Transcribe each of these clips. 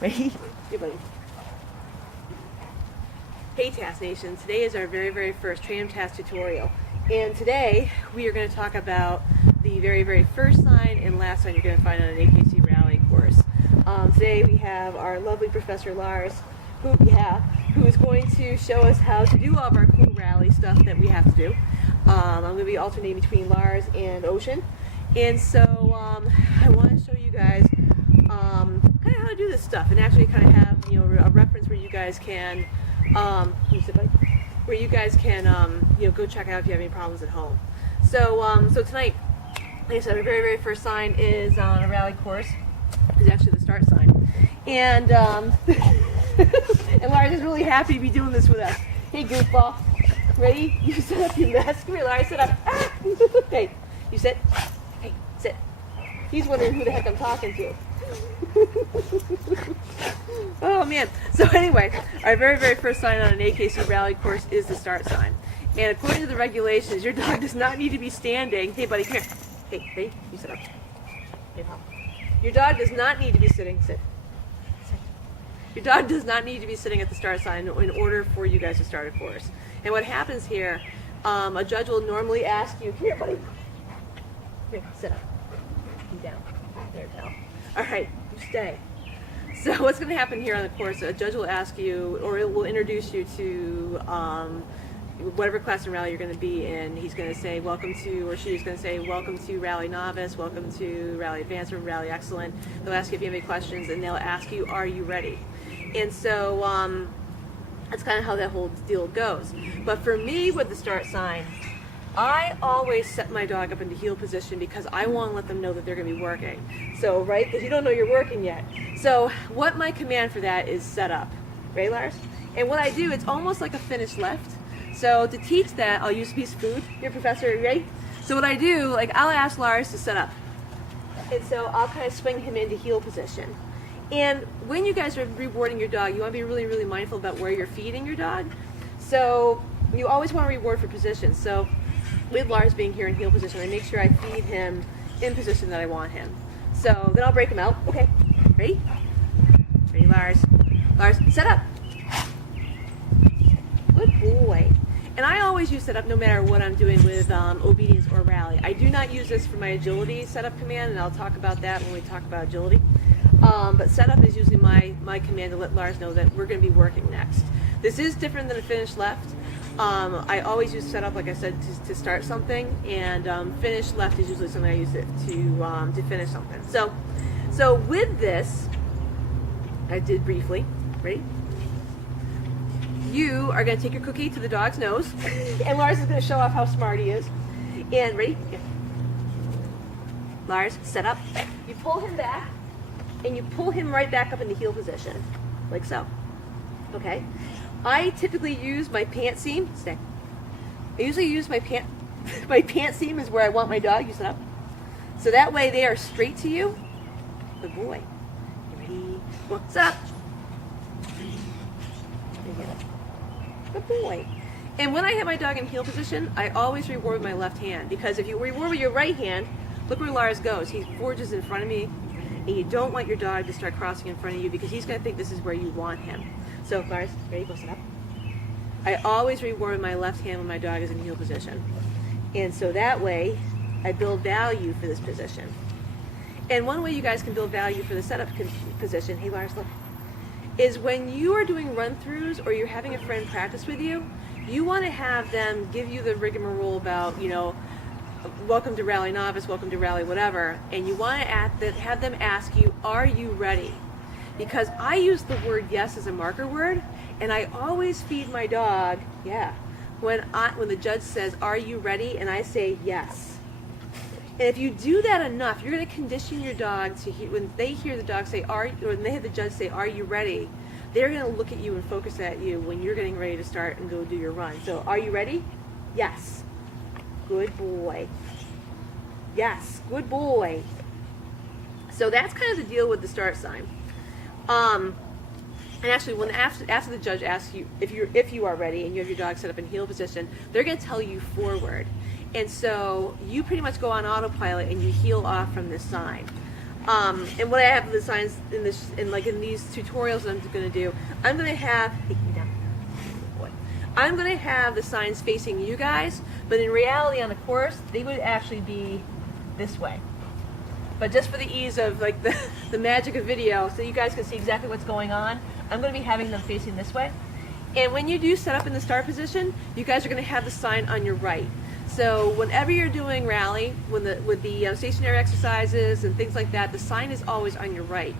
Ready? Hey, buddy. Hey, Task Nation. Today is our very first tram task tutorial. And today we are going to talk about the very first sign and last sign you're going to find on an AKC Rally course. Today we have our lovely Professor Lars, who is going to show us how to do all of our cool rally stuff that we have to do. I'm going to be alternating between Lars and Ocean. And so I want to show you guys kind of how to do this stuff, and actually kind of have a reference where you guys can go check out if you have any problems at home. So so tonight, like I said, our very first sign is on a rally course. Is actually the start sign, and and Lars is really happy to be doing this with us. Hey, goofball, ready? You set up, you mess. Come here, Lars. Sit up. Ah! Hey, you sit. Hey, sit. He's wondering who the heck I'm talking to. Oh man. So anyway, our very first sign on an AKC Rally course is the start sign. And according to the regulations, your dog does not need to be standing. Hey buddy, come here. Hey, you sit up. Hey, pal. Your dog does not need to be sitting. Sit. Your dog does not need to be sitting at the start sign in order for you guys to start a course. And what happens here, a judge will normally ask you, come here buddy. Here, sit up. You down. There, pal. All right, you stay. So what's going to happen here on the course, a judge will ask you, or it will introduce you to whatever class and rally you're going to be in. He's going to say welcome to, or she's going to say welcome to Rally Novice, welcome to Rally Advanced, or Rally Excellent. They'll ask you if you have any questions, and they'll ask you, are you ready? And so that's kind of how that whole deal goes. But for me with the start sign, I always set my dog up into heel position because I want to let them know that they're going to be working. So, right, because you don't know you're working yet. So what my command for that is set up. Right, Lars? And what I do, it's almost like a finish left. So to teach that, I'll use a piece of food. Your professor, are you ready? So what I do, like I'll ask Lars to set up. And so I'll kind of swing him into heel position. And when you guys are rewarding your dog, you want to be really mindful about where you're feeding your dog. So you always want to reward for position. So with Lars being here in heel position, I make sure I feed him in position that I want him. So then I'll break him out. Okay, ready? Ready, Lars? Lars, set up. Good boy. And I always use setup no matter what I'm doing with obedience or rally. I do not use this for my agility setup command, and I'll talk about that when we talk about agility. But setup is usually my command to let Lars know that we're going to be working next. This is different than a finish left. I always use setup, like I said, to start something, and finish left is usually something I use it to finish something. So with this, I did briefly. Ready? You are going to take your cookie to the dog's nose, and Lars is going to show off how smart he is. And ready? Yeah. Lars, set up. You pull him back, and you pull him right back up into heel position, like so. Okay? I typically use my pant seam. Stay. I usually use my pant seam is where I want my dog. You set up. So that way they are straight to you. Good boy. You ready? Well, set up. Good boy. And when I have my dog in heel position, I always reward with my left hand, because if you reward with your right hand, look where Lars goes. He forges in front of me, and you don't want your dog to start crossing in front of you because he's going to think this is where you want him. So Lars, ready? Go sit up. I always reward with my left hand when my dog is in heel position. And so that way, I build value for this position. And one way you guys can build value for the setup position, hey Lars, look, is when you are doing run-throughs or you're having a friend practice with you, you want to have them give you the rigmarole about, welcome to Rally Novice, welcome to Rally whatever, and you want to have them ask you, are you ready? Because I use the word yes as a marker word, and I always feed my dog, yeah, when the judge says, are you ready? And I say yes. And if you do that enough, you're going to condition your dog to hear, when they hear the dog say, when they have the judge say, are you ready? They're going to look at you and focus at you when you're getting ready to start and go do your run. So, are you ready? Yes. Good boy. Yes. Good boy. So that's kind of the deal with the start sign. And actually, when after the judge asks you if you are ready and you have your dog set up in heel position, they're going to tell you forward. And so you pretty much go on autopilot and you heel off from this sign. And what I have the signs in this, in these tutorials that I'm going to do, I'm going to have, I'm going to have the signs facing you guys, but in reality on the course, they would actually be this way. But just for the ease of like the magic of video, so you guys can see exactly what's going on, I'm going to be having them facing this way. And when you do set up in the start position, you guys are going to have the sign on your right. So whenever you're doing rally, with the stationary exercises and things like that, the sign is always on your right.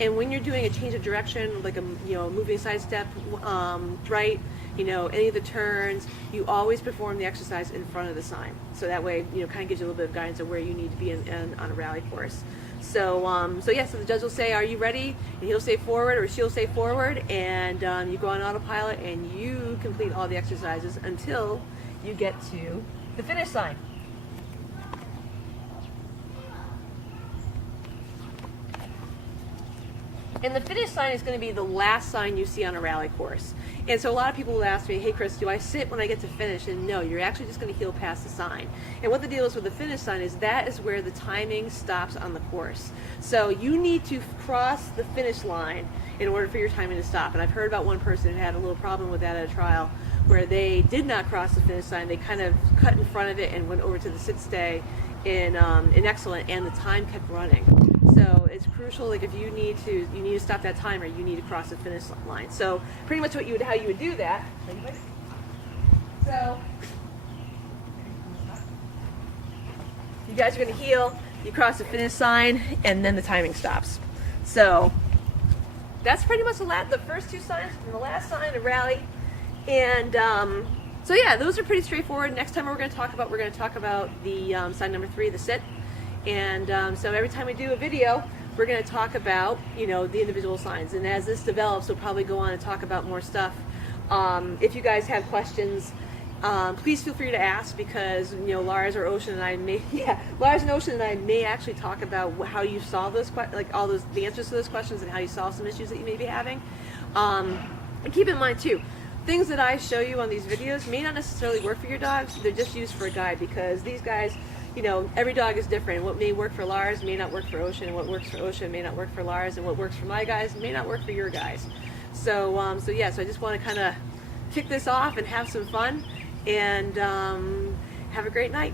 And when you're doing a change of direction, like a moving side step right, any of the turns, you always perform the exercise in front of the sign. So that way, kind of gives you a little bit of guidance of where you need to be on a rally course. So, so the judge will say, "Are you ready?" And he'll say forward, or she'll say forward, and you go on autopilot and you complete all the exercises until you get to the finish sign. And the finish sign is going to be the last sign you see on a rally course. And so a lot of people will ask me, "Hey Chris, do I sit when I get to finish?" And no, you're actually just going to heel past the sign. And what the deal is with the finish sign is that is where the timing stops on the course. So you need to cross the finish line in order for your timing to stop. And I've heard about one person who had a little problem with that at a trial, where they did not cross the finish line. They kind of cut in front of it and went over to the sit stay in excellent, and the time kept running. So it's crucial, like if you need to stop that timer, you need to cross the finish line. So pretty much how you would do that. So you guys are going to heel, you cross the finish line, and then the timing stops. So that's pretty much the first two signs and the last sign of rally. And so yeah, those are pretty straightforward. Next time we're going to talk about the sign number 3, the sit. And so every time we do a video, we're going to talk about, the individual signs. And as this develops, we'll probably go on and talk about more stuff. If you guys have questions, please feel free to ask, because, Lars or Ocean and I may actually talk about how you solve those, the answers to those questions and how you solve some issues that you may be having. And keep in mind too, things that I show you on these videos may not necessarily work for your dogs. They're just used for a guide, because these guys, every dog is different. What may work for Lars may not work for Ocean, and what works for Ocean may not work for Lars, and what works for my guys may not work for your guys. So, so I just want to kind of kick this off and have some fun, and have a great night.